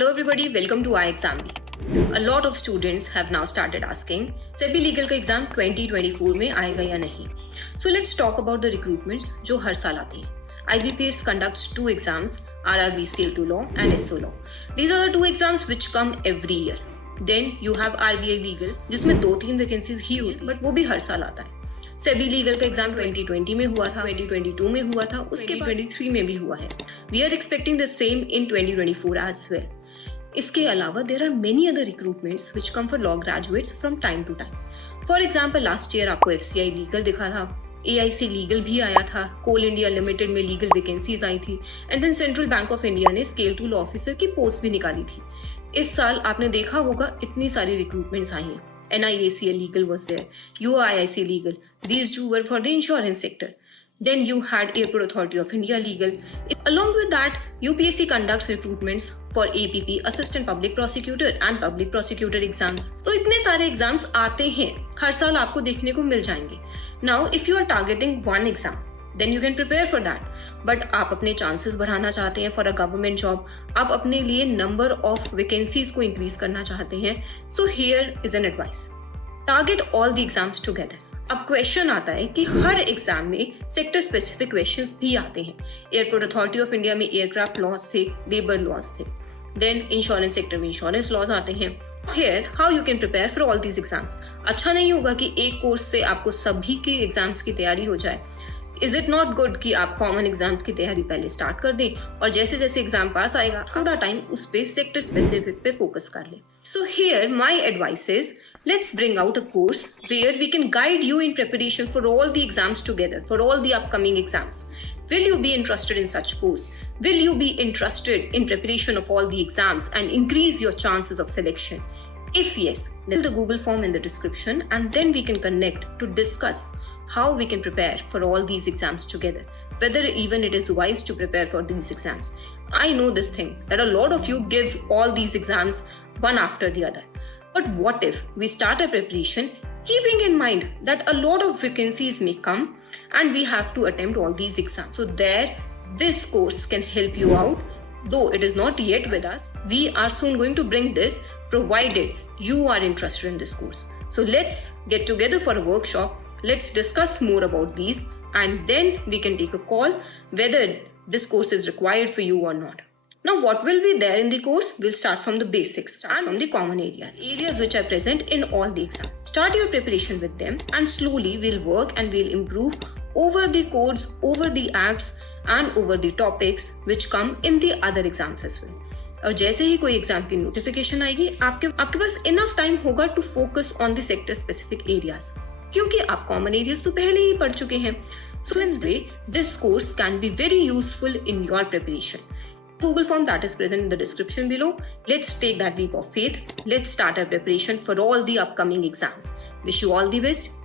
Hello everybody, welcome to iExamBee. A lot of students have now started asking, SEBI Legal का exam 2024 में आएगा या नहीं? So let's talk about the recruitments जो हर साल आते हैं. IBPS conducts 2 exams, RRB Scale 2 Law and SO Law. These are the 2 exams which come every year. Then you have RBI Legal जिसमें 2-3 वैकेंसीज ही होती है, बट वो भी हर साल आता है. सेबी लीगल का एग्जाम 2020 में हुआ था, 2022 में हुआ था, उसके 2023 में भी हुआ है. We are expecting the same in 2024 as well. इसके अलावा there are many other recruitments which come for law graduates from time to time. For example last year आपको FCI लीगल दिखा था, AIC लीगल भी आया था, कोल इंडिया लिमिटेड में legal vacancies आई थी, and then Central Bank of India ने स्केल 2 लॉ ऑफिसर की पोस्ट भी निकाली थी. इस साल आपने देखा होगा इतनी सारी रिक्रूटमेंट्स आई हैं. NIACL legal was there, UIIC legal. These two were for the insurance sector. Then you had Airport Authority of India legal. Along with that, UPSC conducts recruitments for APP, Assistant Public Prosecutor and Public Prosecutor exams. तो इतने सारे exams आते हैं, हर साल आपको देखने को मिल जाएंगे. Now, if you are targeting one exam, then you can prepare for that. But आप अपने chances बढ़ाना चाहते हैं for a government job, आप अपने लिए number of vacancies को increase करना चाहते हैं, so here is an advice. Target all the exams together. अब क्वेश्चन आता है कि हर एग्जाम में सेक्टर स्पेसिफिक क्वेश्चंस भी आते हैं. एयरपोर्ट अथॉरिटी ऑफ इंडिया में एयरक्राफ्ट लॉज थे, लेबर लॉज थे. देन इंश्योरेंस सेक्टर में इंश्योरेंस लॉज आते हैं. Here, how you can prepare for all these exams. अच्छा नहीं होगा कि एक कोर्स से आपको सभी के एग्जाम्स की तैयारी हो जाए. इज इट नॉट गुड कि आप कॉमन एग्जाम की तैयारी पहले स्टार्ट कर दें और जैसे जैसे एग्जाम पास आएगा थोड़ा टाइम उस पे सेक्टर स्पेसिफिक पे फोकस कर लें. So here my advice is, let's bring out a course where we can guide you in preparation for all the exams together, for all the upcoming exams. Will you be interested in such course? Will you be interested in preparation of all the exams and increase your chances of selection? If yes, fill the Google form in the description and then we can connect to discuss how we can prepare for all these exams together, whether even it is wise to prepare for these exams. I know this thing, that a lot of you give all these exams one after the other. But what if we start a preparation keeping in mind that a lot of vacancies may come and we have to attempt all these exams? So there, this course can help you out. Though it is not yet with us, we are soon going to bring this provided you are interested in this course. So let's get together for a workshop. Let's discuss more about these and then we can take a call whether this course is required for you or not. Now what will be there in the course? We'll start from the basics and from the common areas which are present in all the exams. Start your preparation with them and slowly we'll work and we'll improve over the codes, over the acts and over the topics which come in the other exams as well. और जैसे ही कोई exam की notification आएगी आपके पास enough time होगा to focus on the sector specific areas, क्योंकि आप कॉमन एरियाज तो पहले ही पढ़ चुके हैं. So in way, this course can be very useful in your preparation. Google form that is present in the description below. Let's take that leap of faith. Let's start our preparation for all the upcoming exams. Wish you all the best.